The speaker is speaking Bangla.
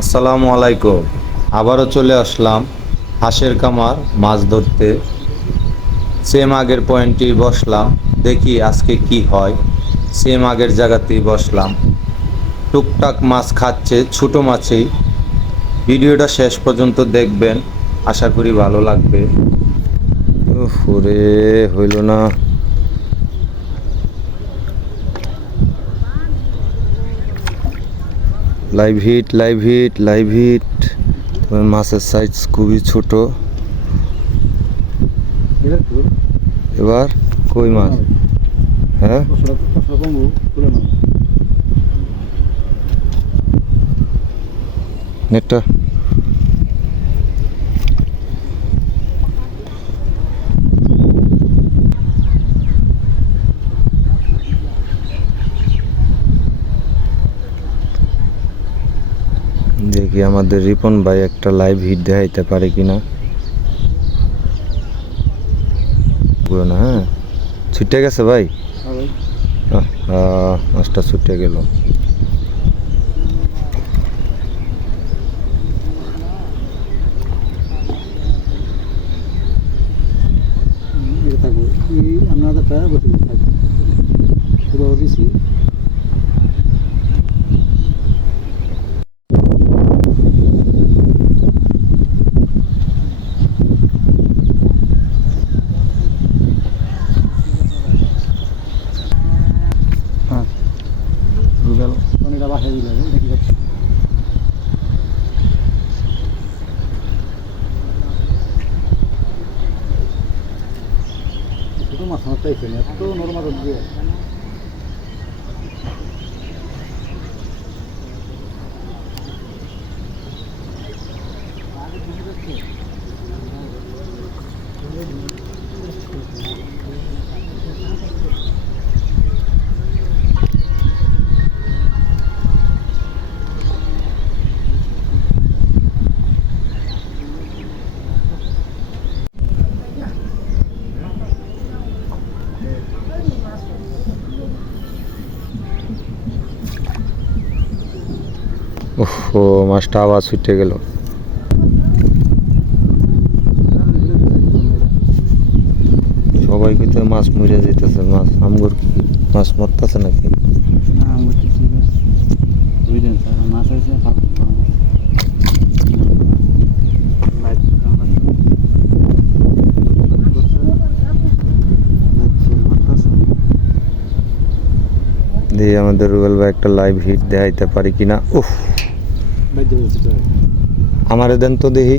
আসসালামু আলাইকুম। আবারও চলে আসলাম হাঁসের কামার মাছ ধরতে। সেম আগের পয়েন্টেই বসলাম, দেখি আজকে কি হয়। সেম আগের জায়গাতেই বসলাম, টুকটাক মাছ খাচ্ছে, ছোটো মাছই। ভিডিওটা শেষ পর্যন্ত দেখবেন, আশা করি ভালো লাগবে। ওরে হইল না। Live hit, live hit, live hit. মাছের সাইজ খুবই ছোট। এবার কই মাছ? হ্যাঁ, নেটটা দেখি আমাদের রিপন ভাই একটা লাইভ হিট দেখাইতে পারে কিনা। বুঝো না, হ্যাঁ ছুটে গেছে ভাই। মাছটা ছুটে গেল। ওহো, মাছটা আবার ছুটে গেল। সবাই কিন্তু মাছ মরে যেতেছে, মাছ আমগুর মাছ মরতেছে নাকি? দিয়ে আমাদের রুবেল ভাই একটা লাইভ হিট দেখাইতে পারি কিনা। উফ, আমারে দেন তো দেখি।